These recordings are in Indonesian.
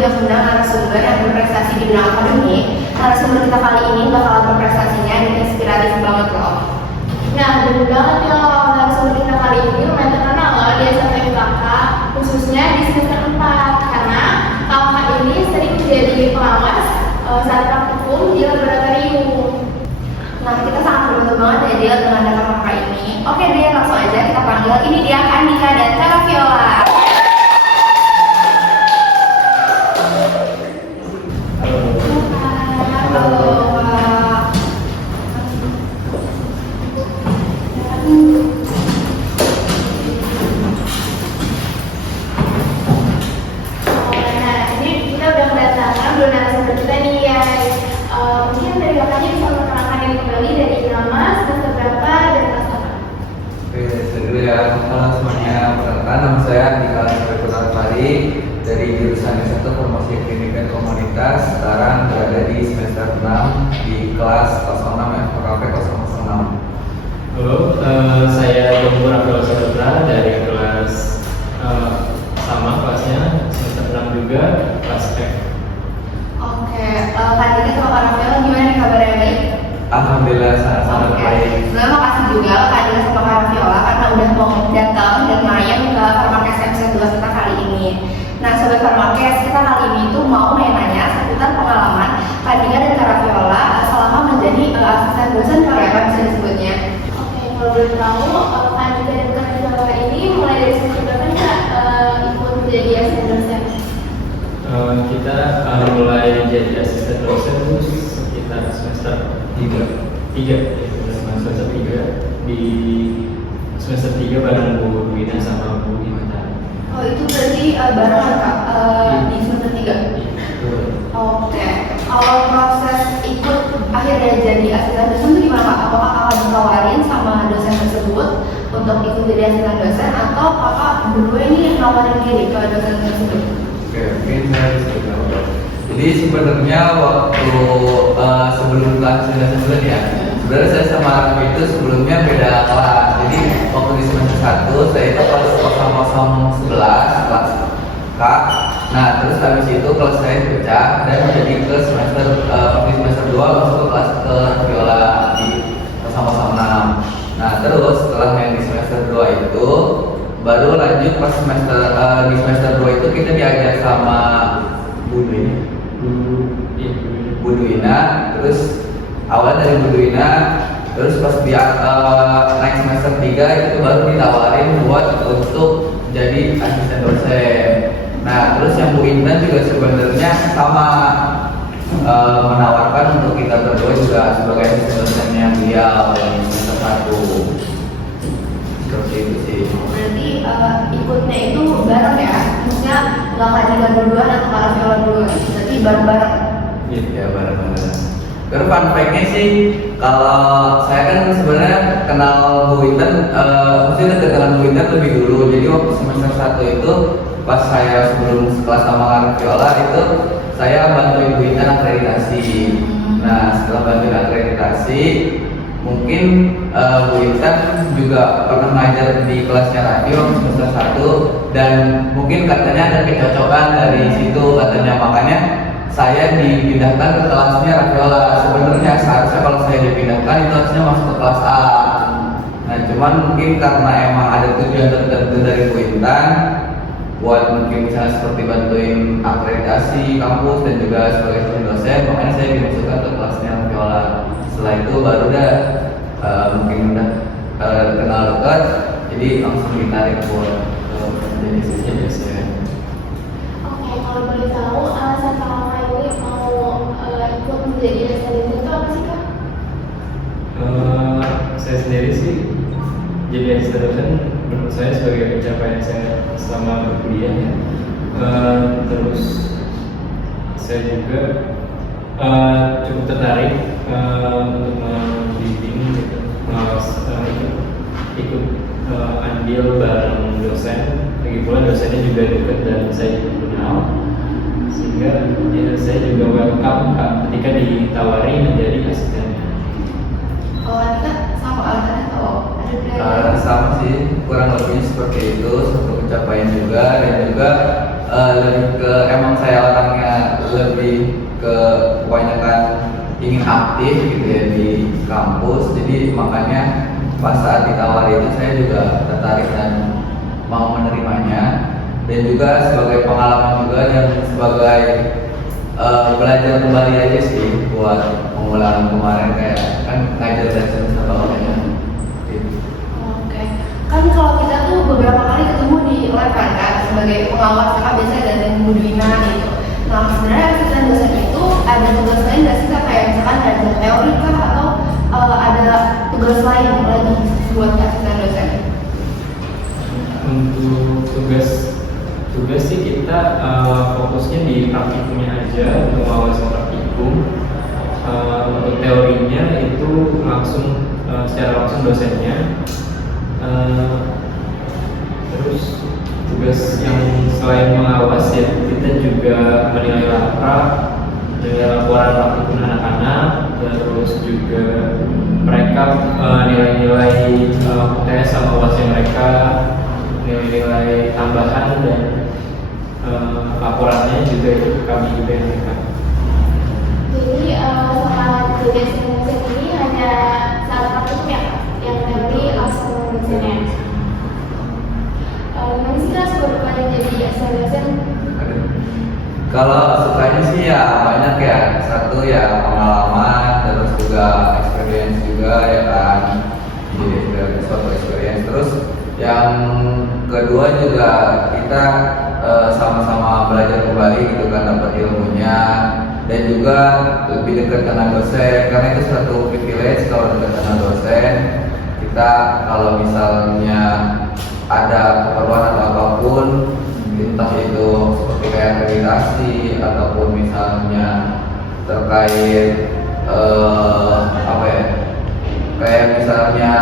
udah undang narasumber yang berprestasi di bidang akademik. Narasumber kita kali ini bakalan berprestasinya dan inspiratif banget loh. Nah, bener banget loh, narasumber kita kali ini lumayan terkenal loh di SMPK, khususnya di semester 4 karena kakak ini sering jadi pengawas saat praktikum di laboratorium. Nah, kita sangat beruntung banget ya Del dengan datang kakak ini. Oke Del, langsung aja kita panggil. Ini dia Andika dan Kak Viola. Mungkin dari kakaknya bisa memperkenalkan diri kembali dari nama, semester berapa, dan kelas apa? Oke, saya dulu ya. Halo semuanya, perkenalkan nama saya Andika Pari dari jurusan S1 Farmasi Klinik dan Komunitas. Sekarang berada di semester 6 di kelas 06 FKP 006. Halo, saya Dr. Abdul Sadra dari kelas sama kelasnya semester 6 juga, kelas F. Oke, Kak Andika sama Kak Viola gimana nih kabarnya baik? Alhamdulillah sangat baik. Sebelumnya makasih juga Kak Andika sama Kak Viola karena udah mau datang dan main ke Farmakes episode 2 kita kali ini. Nah, Sobat Farmakes, kita kali ini tuh mau nanya seputar pengalaman Kak Andika dan Kak Viola selama menjadi asisten dosen kali ya Kak bisa disebutnya. Oke, kalau boleh tahu, Kak Andika dan Kak Viola ini mulai dari semester berapa nih Kak ikut menjadi asisten dosen? Kita mulai jadi asisten dosen itu sekitar semester 3 semester 3 di semester 3 bareng Bu Wina sama Bu Imata. Oh, itu berarti barengan Kak di semester 3? Oke, kalau proses ikut akhirnya jadi asisten dosen itu gimana Kak? Apakah kakak ditawarin sama dosen tersebut untuk ikut jadi asisten dosen atau kakak berdua ini nawarin diri ke dosen tersebut? Oke, mungkin saya bisa jawab. Jadi sebenarnya waktu sebelum kelas semester ya, sebenarnya saya sama Raffi itu sebelumnya beda kelas. Jadi waktu di semester 1 saya itu kelas 0011 kelas K. Nah terus habis itu kelas saya pecah dan jadi ke semester di semester 2 masuk ke kelas ke Viola di 006. Nah terus setelah yang di semester 2 itu baru lanjut pas semester di semester 2 itu kita diajak sama Bu Duina, terus awal dari Bu Duina, terus pas di naik semester 3 itu baru ditawarin buat untuk jadi asisten dosen. Nah terus yang Bu Intan juga sebenarnya sama menawarkan untuk kita berdua juga sebagai asisten dosennya beliau yang semester 1. Seperti itu sih. Berarti ikutnya itu bareng ya? Maksudnya nggak Kak Andika duluan atau Kak Viola duluan? Berarti bareng-bareng? Iya bareng-bareng. Terus fun fact-nya sih, kalau saya kan sebenarnya kenal Bu Intan, maksudnya dekat dengan Bu Intan lebih dulu. Jadi waktu semester 1 itu pas saya sebelum sekelas sama Kak Viola itu saya bantuin Bu Intan akreditasi. Nah setelah bantuin akreditasi, mungkin Bu Intan juga pernah ngajar di kelasnya Raffi waktu semester 1 dan mungkin katanya ada kecocokan dari situ katanya, makanya saya dipindahkan ke kelasnya Raffiola. Sebenarnya seharusnya kalau saya dipindahkan itu harusnya masuk ke kelas A. Nah cuman mungkin karena emang ada tujuan tertentu dari Bu Intan buat mungkin misalnya seperti bantuin akreditasi kampus dan juga sebagai dosen, makanya saya dimasukkan ke kelasnya Raffiola. Setelah itu baru udah mungkin udah kenal dekat, jadi langsung ditarik buat jadi asisten dosen. Oke, kalau boleh tahu alasan kakak ini mau ikut menjadi asisten dosen itu apa sih Kak? Saya sendiri sih jadi asisten dosen menurut saya sebagai pencapaian saya selama berkuliah ya. Terus saya juga cukup tertarik untuk membimbing gitu, ikut andil bareng dosen. Lagi pula dosennya juga dekat dan saya juga kenal, sehingga ya, saya juga welcome ketika ditawari menjadi asistennya. Kalau Andika sama alasannya atau ada beda? Sama sih, kurang lebih seperti itu, satu pencapaian juga dan juga lebih ke emang saya orangnya lebih ke kebanyakan ingin aktif gitu ya di kampus, jadi makanya pas saat ditawari itu saya juga tertarik dan mau menerimanya, dan juga sebagai pengalaman juga dan sebagai belajar kembali aja sih buat pengulangan kemarin, kayak kan ngajar dari semester bawahnya gitu. Oke, kan kalau kita tuh beberapa kali ketemu di lab kan sebagai pengawas, kakak biasanya ada Bu Dwina gitu. Nah sebenarnya asisten dosen itu ada tugas lain nggak sih Kak? Kayak misalkan ada teori kah atau ada tugas lain lagi buat asisten dosen? Untuk tugas sih kita fokusnya di praktikumnya aja untuk mengawasi praktikum. Untuk teorinya itu langsung secara langsung dosennya. Terus tugas yang selain mengawas ya, kita juga menilai laporan praktikum anak-anak, terus juga mereka nilai-nilai tes sama uasnya mereka, nilai-nilai tambahan, dan laporannya juga itu kami juga yang berikan. Jadi sama jadi asisten ini hanya saat praktikum ya, yang teori langsung dosennya. Gimana sih Kak sebelumnya jadi asisten dosen? Kalau sukanya sih ya banyak ya, satu ya pengalaman, terus juga experience juga ya kan, jadi suatu experience. Terus yang kedua juga kita sama-sama belajar kembali gitu kan, dapat ilmunya, dan juga lebih dekat dengan dosen, karena itu satu privilege kalau dekat dengan dosen. Kita kalau misalnya ada keperluan atau apapun, entah itu seperti kayak akreditasi ataupun misalnya terkait apa ya, kayak misalnya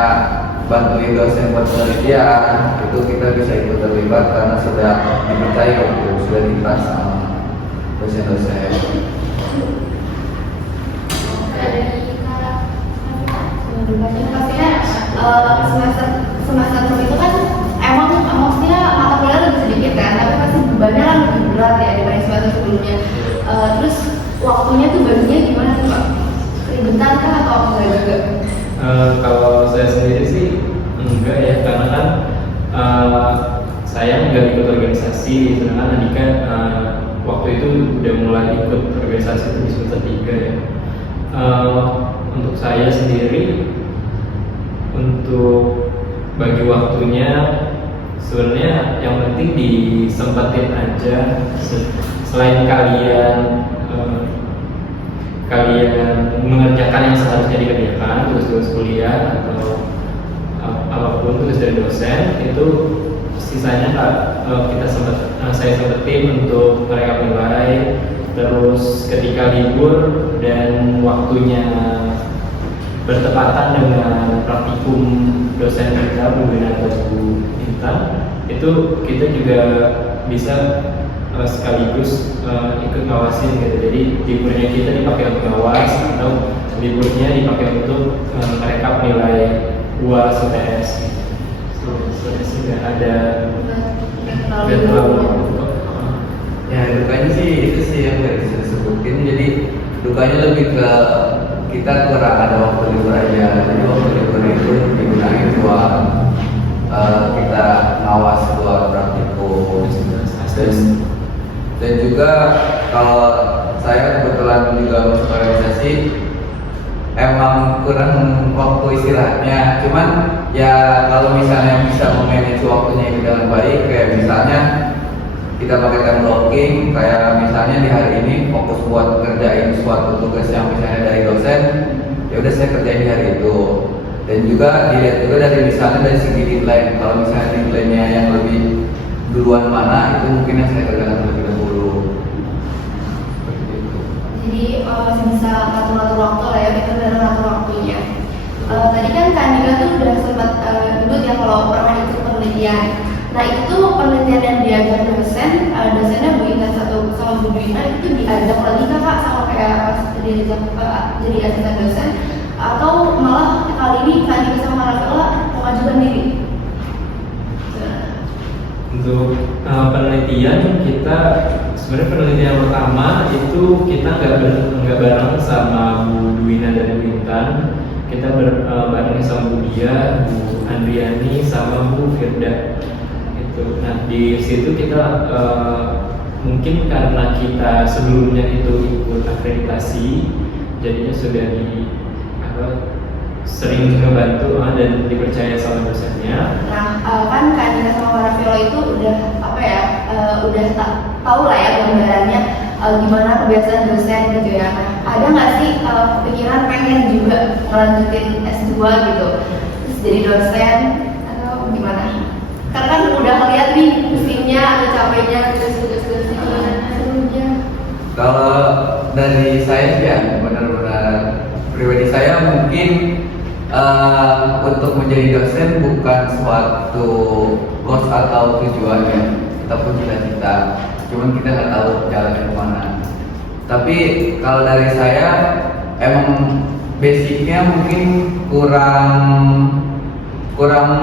bantuin dosen buat penelitian, itu kita bisa ikut terlibat karena sudah dipercaya gitu, sudah ditas sama dosen-dosen. Dari Kak. Pastinya semester itu kan emang maksudnya mata kuliah lebih sedikit kan, tapi pasti bebannya kan lebih berat ya dibanding semester sebelumnya. Terus waktunya tuh baginya gimana sih Pak? Ribetan kah atau enggak juga? Kalau saya sendiri sih enggak ya, karena kan saya nggak ikut organisasi, sedangkan Andika waktu itu udah mulai ikut organisasi itu di semester 3 ya. Untuk saya sendiri, untuk bagi waktunya sebenarnya yang penting disempetin aja. Selain kalian mengerjakan yang seharusnya dikerjakan, tugas-tugas kuliah atau apapun tugas dari dosen, itu sisanya saya sempetin untuk mereka nilai. Terus ketika libur dan waktunya bertepatan dengan praktikum dosen kita, Bu Wina atau Bu Intan, itu kita juga bisa sekaligus ikut ngawasin gitu. Jadi liburnya kita dipakai untuk ngawas, atau liburnya dipakai untuk mereka nilai UAS UTS. Sudah sudah ada Ya dukanya sih itu sih yang tadi saya sebutin. Jadi dukanya lebih ke kita kurang ada waktu libur aja. Jadi waktu libur itu digunakan buat kita ngawas buat praktikum. Dan juga kalau saya kebetulan juga masuk organisasi, emang kurang waktu istirahatnya. Cuman ya kalau misalnya bisa memanage waktunya dengan baik, kayak misalnya kita pakai time blocking, kayak misalnya di hari ini fokus buat kerjain suatu tugas yang misalnya dari dosen, ya udah saya kerjain di hari itu. Dan juga dilihat juga dari misalnya dari segi deadline, kalau misalnya deadline-nya yang lebih duluan mana, itu mungkin yang saya kerjakan terlebih dahulu. Seperti itu. Jadi bisa ngatur-ngatur waktu lah ya, kita udah ngatur waktunya. Tadi kan Kak Andika tuh udah sempat nyebut ya kalau pernah ikut penelitian. Nah itu penelitian yang diajar dosen, dosennya Bu Intan satu sama Bu Dwina itu diajak lagi Kak sama kayak pas diajak jadi asisten dosen, atau malah kali ini Kak Andika sama Rafaela mengajukan diri? Untuk penelitian kita sebenarnya penelitian pertama itu kita nggak bareng sama Bu Duwina dan Bu Intan, kita bareng sama Bu Dia, Bu Andriani sama Bu Firda. Itu. Nah di situ kita mungkin karena kita sebelumnya itu ikut akreditasi, jadinya sudah sering ngebantu dan dipercaya sama dosennya. Nah, kan Kak Nina sama Kak Raffilo itu udah udah tahu lah ya gambarannya gimana kebiasaan dosen gitu ya. Nah, ada nggak sih kepikiran pengen juga melanjutin S2 gitu, terus jadi dosen atau gimana? Karena kan udah ngeliat nih pusingnya, ada capeknya, tugas-tugasnya gimana serunya. Kalau dari saya sih ya benar-benar pribadi saya mungkin untuk menjadi dosen bukan suatu goals atau tujuan ya, ataupun cita-cita. Cuman kita nggak tahu jalannya kemana. Tapi kalau dari saya emang basicnya mungkin kurang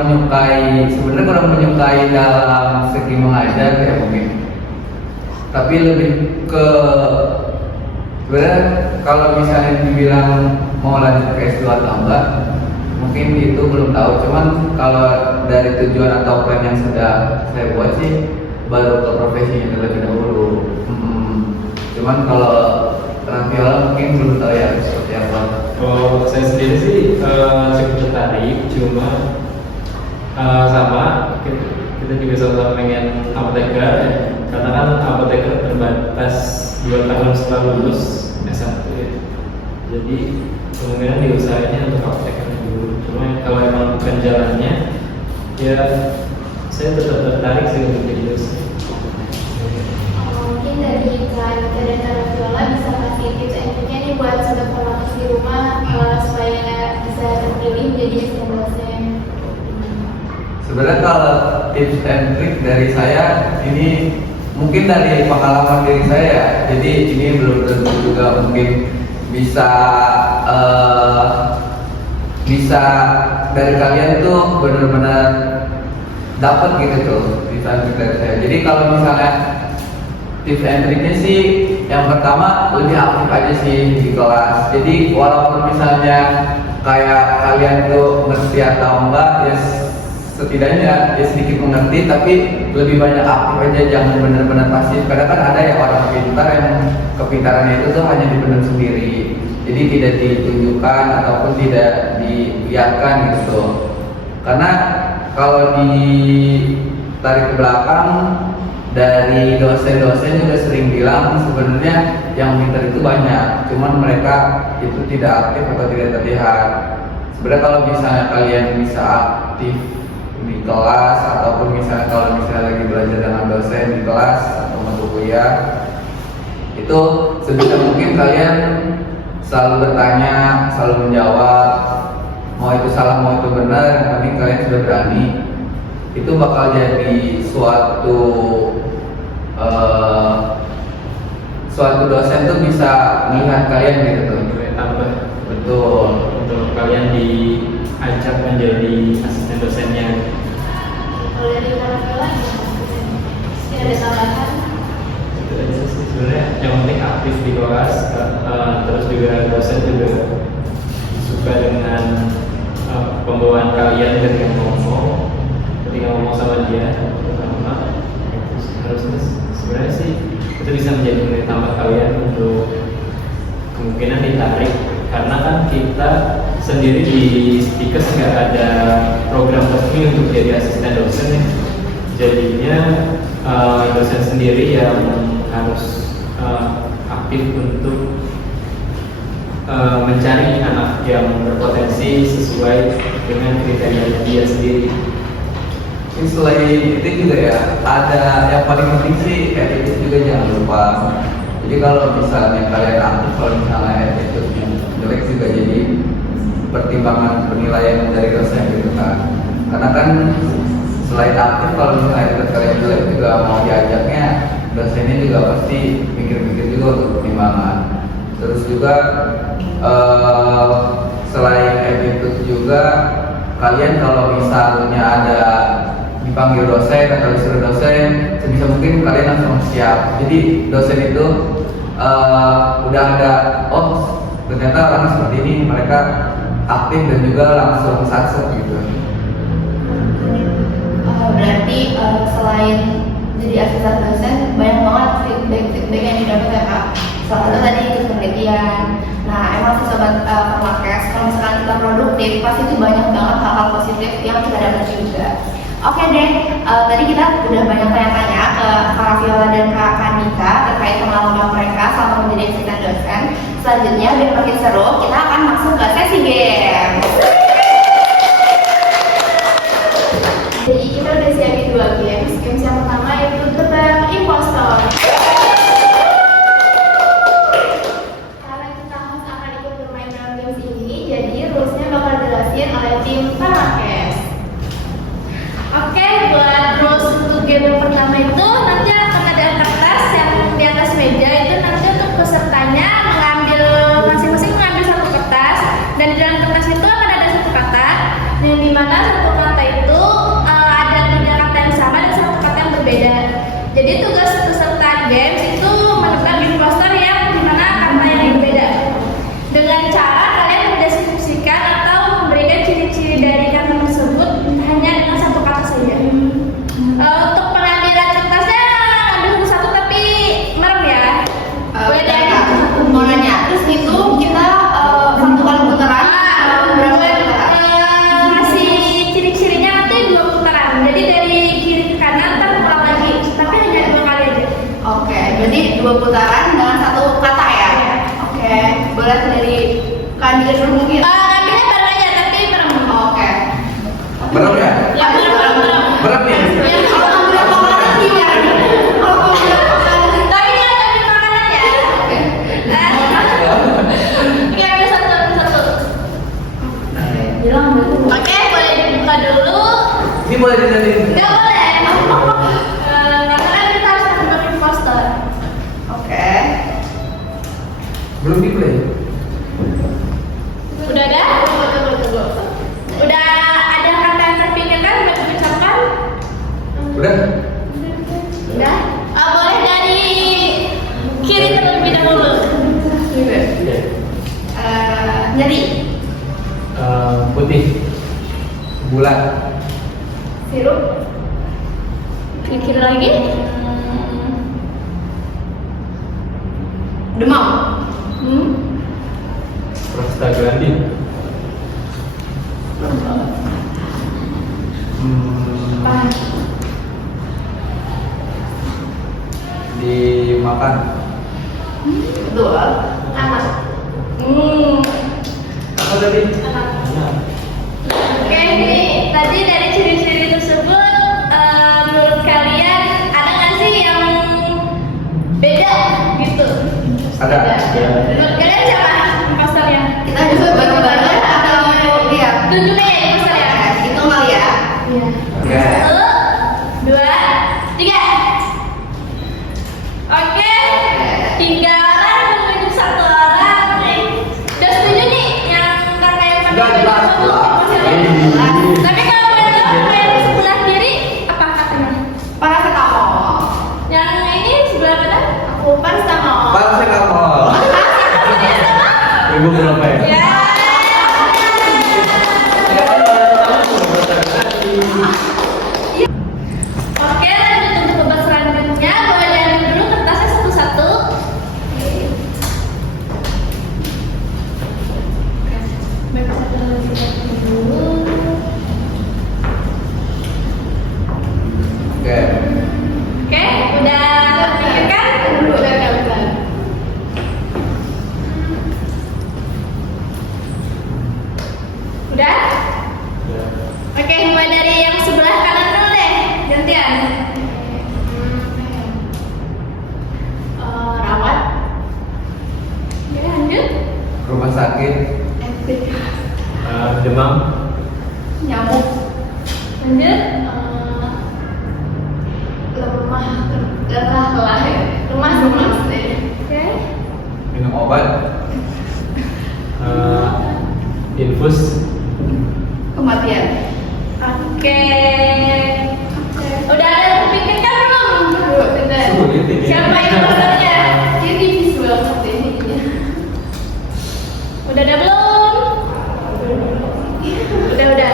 menyukai, sebenarnya kurang menyukai dalam segi mengajar ya mungkin. Tapi lebih ke sebenarnya kalau misalnya dibilang mau lanjut ke S2 atau enggak, mungkin itu belum tahu. Cuman kalau dari tujuan atau plan yang sudah saya buat sih baru ke profesinya terlebih dahulu. Cuman kalau Raffiola mungkin belum tahu ya seperti apa. Kalau saya sendiri sih cukup tertarik, cuma sama kita juga sama-sama pengen apoteker ya. Karena kan apoteker terbatas 2 tahun setelah lulus S1 ya. Jadi kemungkinan diusahainnya untuk apoteker dulu. Cuma kalau emang bukan jalannya, ya saya tetap tertarik sih untuk jadi dosen. Mungkin dari Kak Anita dan Kak Raffiola bisa kasih tips and triknya nih buat sobat formatus di rumah supaya bisa terpilih menjadi dosen. Sebenarnya kalau tips and trick dari saya ini mungkin dari pengalaman diri saya, jadi ini belum tentu juga mungkin bisa dari kalian tuh benar-benar dapat gitu tuh tips and trick dari saya. Jadi kalau misalnya tips and triknya sih yang pertama lebih aktif aja sih di kelas. Jadi walaupun misalnya kayak kalian tuh ngerti atau enggak ya setidaknya ya sedikit mengerti, tapi lebih banyak aktif aja, jangan benar-benar pasif. Kadang kan ada ya orang pintar yang kepintarannya itu tuh hanya dipendam sendiri, jadi tidak ditunjukkan ataupun tidak dilihatkan gitu. Karena kalau ditarik ke belakang dari dosen-dosen juga sering bilang sebenarnya yang pintar itu banyak, cuman mereka itu tidak aktif atau tidak terlihat. Sebenarnya kalau misalnya kalian bisa aktif di kelas ataupun misalnya kalau misalnya lagi belajar dengan dosen di kelas atau mata kuliah, itu sebisa mungkin kalian selalu bertanya, selalu menjawab, mau itu salah mau itu benar, yang penting kalian sudah berani. Itu bakal jadi suatu dosen tuh bisa melihat kalian gitu tuh. Tambah Betul. untuk kalian diajak menjadi asisten dosennya. Kalau dari Kak Raffiola gimana? Ada tambahan? Itu aja sih sebenarnya, yang penting aktif di kelas, terus juga dosen juga suka dengan pembawaan kalian ketika ngomong sama dia terutama. Harusnya sebenarnya sih itu bisa menjadi nilai tambah kalian untuk kemungkinan ditarik, karena kan kita sendiri di Stikes nggak ada program resmi untuk jadi asisten dosen ya. Jadinya dosen sendiri yang harus aktif untuk mencari anak yang berpotensi sesuai dengan kriteria dia sendiri. Ini selain itu juga ya, ada yang paling penting sih attitude juga jangan lupa. Jadi kalau misalnya kalian aktif, kalau misalnya attitude-nya jelek juga jadi pertimbangan penilaian dari dosen gitu kan. Karena kan selain aktif, kalau misalnya attitude kalian jelek juga mau diajaknya, dosennya juga pasti mikir-mikir juga untuk pertimbangan. Terus juga selain attitude juga kalian kalau misalnya ada dipanggil dosen atau disuruh dosen, sebisa mungkin kalian langsung siap. Jadi dosen itu udah ada, oh ternyata orang seperti ini, mereka aktif dan juga langsung sukses gitu. Berarti selain jadi asisten dosen banyak banget feedback yang didapat ya Kak. Salah satu tadi ikut penelitian. Nah emang sih sobat Permakes, kalau misalkan kita produktif pasti itu banyak banget hal-hal positif yang kita dapat juga. Oke deh, tadi kita udah banyak tanya-tanya ke Kak Rafiola dan Kak Kanika terkait pengalaman mereka selama menjadi asisten dosen. Selanjutnya biar makin seru, kita akan masuk ke sesi game. Jadi kita udah siapin 2 games. Games yang pertama itu tebak impostor. Karena kita harus akan ikut bermain dalam games ini, jadi rulesnya bakal dijelasin oleh tim Permakes. Oke, buat rules untuk game yang pertama itu nanti akan ada kertas yang di atas meja itu nanti untuk pesertanya masing-masing mengambil satu kertas dan di dalam kertas itu akan ada satu kata yang dimana satu kata itu ada 3 kata yang sama dan satu kata yang berbeda. Jadi tugas peserta games itu menebak impostor yang dimana kata yang berbeda dengan cara kalian mendeskripsikan atau memberikan ciri-ciri dari kata tersebut hanya dengan satu kata saja. Untuk pengambilan kertasnya ambil satu tapi merem ya. Beda gitu. Mau nanya, terus itu kita satu kali putaran berapa putaran? Ngasih ciri-cirinya nanti 2 putaran. Jadi dari kiri ke kanan ntar pulang lagi, tapi hanya 2 kali aja. Oke, berarti 2 putaran dengan satu kata ya? Iya. Oke, boleh dari kandidat dulu mungkin? Ngambilnya bareng aja tapi merem. Oke. Berat ya? Ya merem. Berat nih. Ya, Kalau ngambil makanan gimana? Kalau ngambil makanan tapi dia ngambil makanan ya. Oke, ambil satu. bilang betul. Oke, boleh dibuka dulu. Ini boleh dijadiin. Nggak boleh. Karena kan kita harus menebak impostor. Oke. Belum diplay. Udah ada? Tunggu. Udah ada kata yang terpikirkan buat diucapkan? Udah? Udah? Boleh dari kiri terlebih dahulu. Nyeri. Putih. Bulan. Sirup. Kiri lagi. Demam. Prostaglandin. Dimakan. Betul. Anak. Apa tadi? Oke, ini tadi dari ciri-ciri tersebut menurut kalian ada nggak sih yang beda gitu? Ada. Menurut kalian siapa impostornya? Kita bisa bareng-bareng atau lihat? Tunjuk aja impostornya. Itu kali ya. Iya. Oke. 1, 2, 3. Oke, 3 orang menunjuk 1 orang. Udah setuju nih yang kakak yang Udah jelas. Tapi kalau boleh tahu yang sebelah kiri apa katanya? Paracetamol. Yang ini sebelah mana? Aku paracetamol. Paracetamol. Ibu berapa ya? Ya. Oke, lanjut untuk babak selanjutnya. Boleh diambil dulu kertasnya satu-satu. Oke. Oke, udah terpikirkan? Udah kan? Udah? Oke, mulai dari yang sebelah kanan dulu deh, gantian. Rawat. Oke, lanjut. Rumah sakit. Demam. Nyamuk. Lanjut. Rumah. Oke. Minum obat. Infus. Kematian. Oke. Udah ada belum? Udah ada?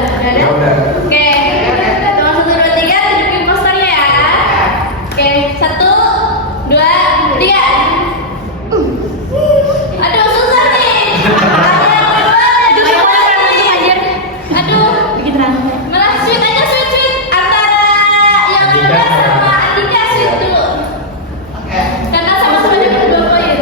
Udah. Oke, hitungan 1, 2, 3, tunjukin posternya ya. Oke, 1, 2, 3. Aduh, susah nih. Aduh, bikin terang. Malah sweet aja, sweet. Antara yang Yoga sama Andika sweet dulu. Oke. Karena sama-sama dapat 2 poin.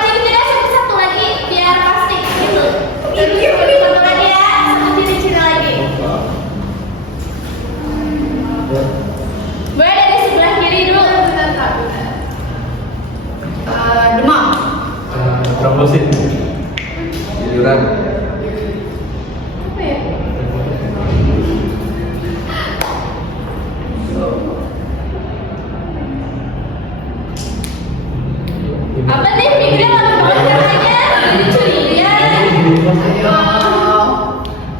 Ciri-cirinya satu lagi biar pasti gitu. Satu lagi ya, satu ciri-ciri lagi. Boleh dari sebelah kiri dulu. Demam. Trombosit. Jujuran. Apa ya? Apa nih? Mikirnya lama banget aja. Curiga. Ayo.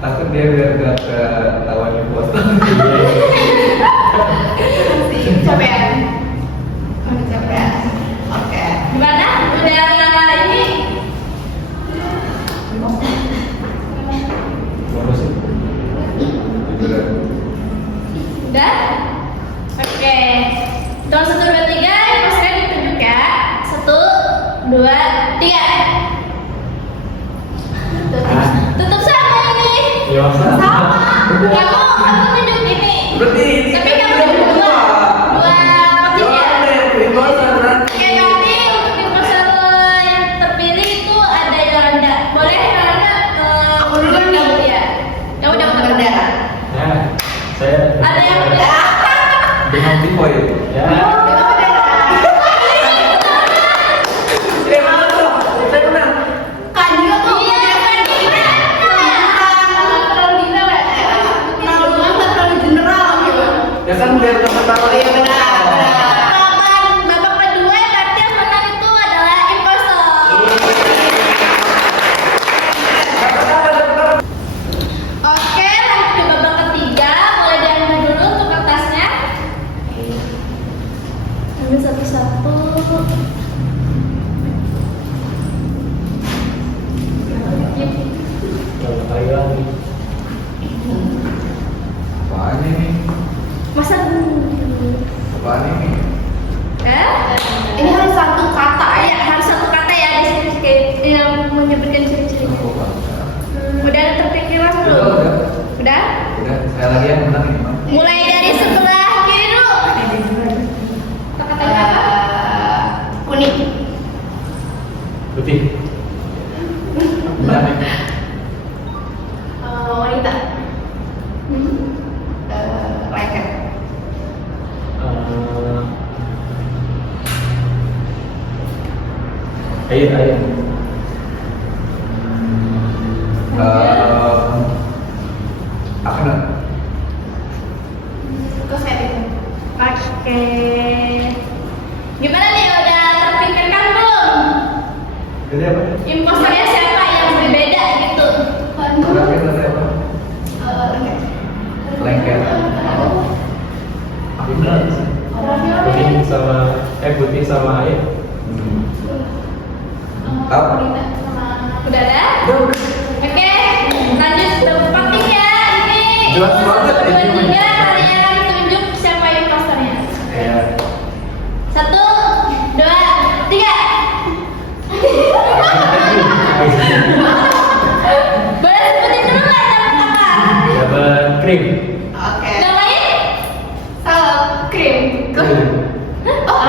Takut dia biar gak ketahuan di pos. Capean. Capean. Oke. Gimana? Udah ini? Trombosit. Jujuran. Udah? Oke. Hitung 1, 2, 3. Posternya ditunjuk ya. 1, 2, 3. Tutup sama ini. Ya, Sama. Kamu tunjuk ini. Berarti ini Tapi kan kamu udah dua Jangan ya. deh, imposter berarti. Oke, nanti untuk imposter yang terpilih itu ada Yolanda. Boleh Yolanda? Aku duluan nih. Ya. Kamu udah Berdarah. berdarah. ya, saya Ada yang udah. Dengan tipoid. ya. Saya menang. Kak Dio tuh. Iya, kan kita. Terlalu detail ya. Terlalu banget, terlalu general gitu. Ya kan biar teman-teman Iya benar. Babak kedua berarti yang menang itu adalah imposter. Oke, lanjut ke babak ketiga. Boleh diambil dulu untuk kertasnya. Ambil satu-satu. Berapa kali lagi? Apaan ini? Masa Apaan ini? Ini harus satu kata ya ya. harus satu kata ya di sini kayak yang menyebutkan ciri-cirinya. Aku bangsa. Udah terpikir Udah, belum? udah. Udah? Udah, saya lagi yang menang ini, Bang. Mulai dari sebelah kiri dulu. Kata-kata apa? Kuning. Putih. Benar. Wanita. Hmm. Lengket. Air. Akan Kosmetik. Oke. Gimana nih udah terpikirkan belum? jadi apa? Imposternya siapa yang berbeda gitu? Terakhir tadi apa? Lengket. Lengket. Benar. Putih sama air. Apa? Udah ada? Udah. Oke, lanjut tempat ya. Ini Jelas banget dua, ini. tiga, kalian tunjuk siapa imposternya. Ya. 1, 2, 3. Boleh sebutin dulu nggak dapat apa? Dapat krim. Oke. Yang lain? Salam. Krim. Oh.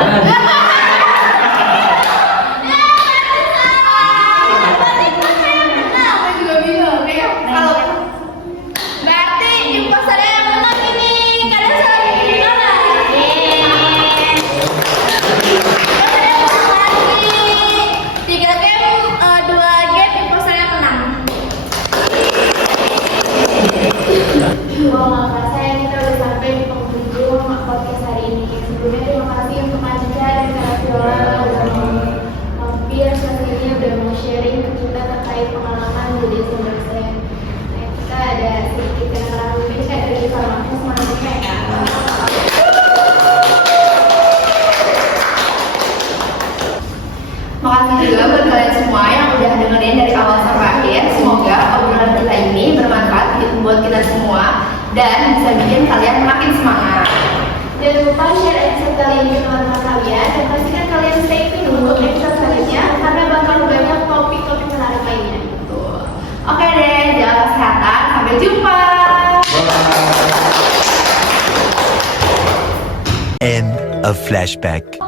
Aku juga bingung. Oke. Kalau Berarti imposternya yang menang ini. Kalian salah pilih orang. Imposternya menang lagi. 3 game, 2 game imposternya menang. Wow, nggak kerasa ya kita udah sampai di penghujung podcast hari ini. Sebelumnya terima kasih untuk Majika dan dan bisa bikin kalian makin semangat. Jangan lupa share episode kali ini ke teman-teman kalian dan pastikan kalian stay tune untuk episode selanjutnya karena bakal banyak topik-topik menarik lainnya. Tuh. Oke deh, jaga kesehatan. Sampai jumpa. Bye. End of flashback.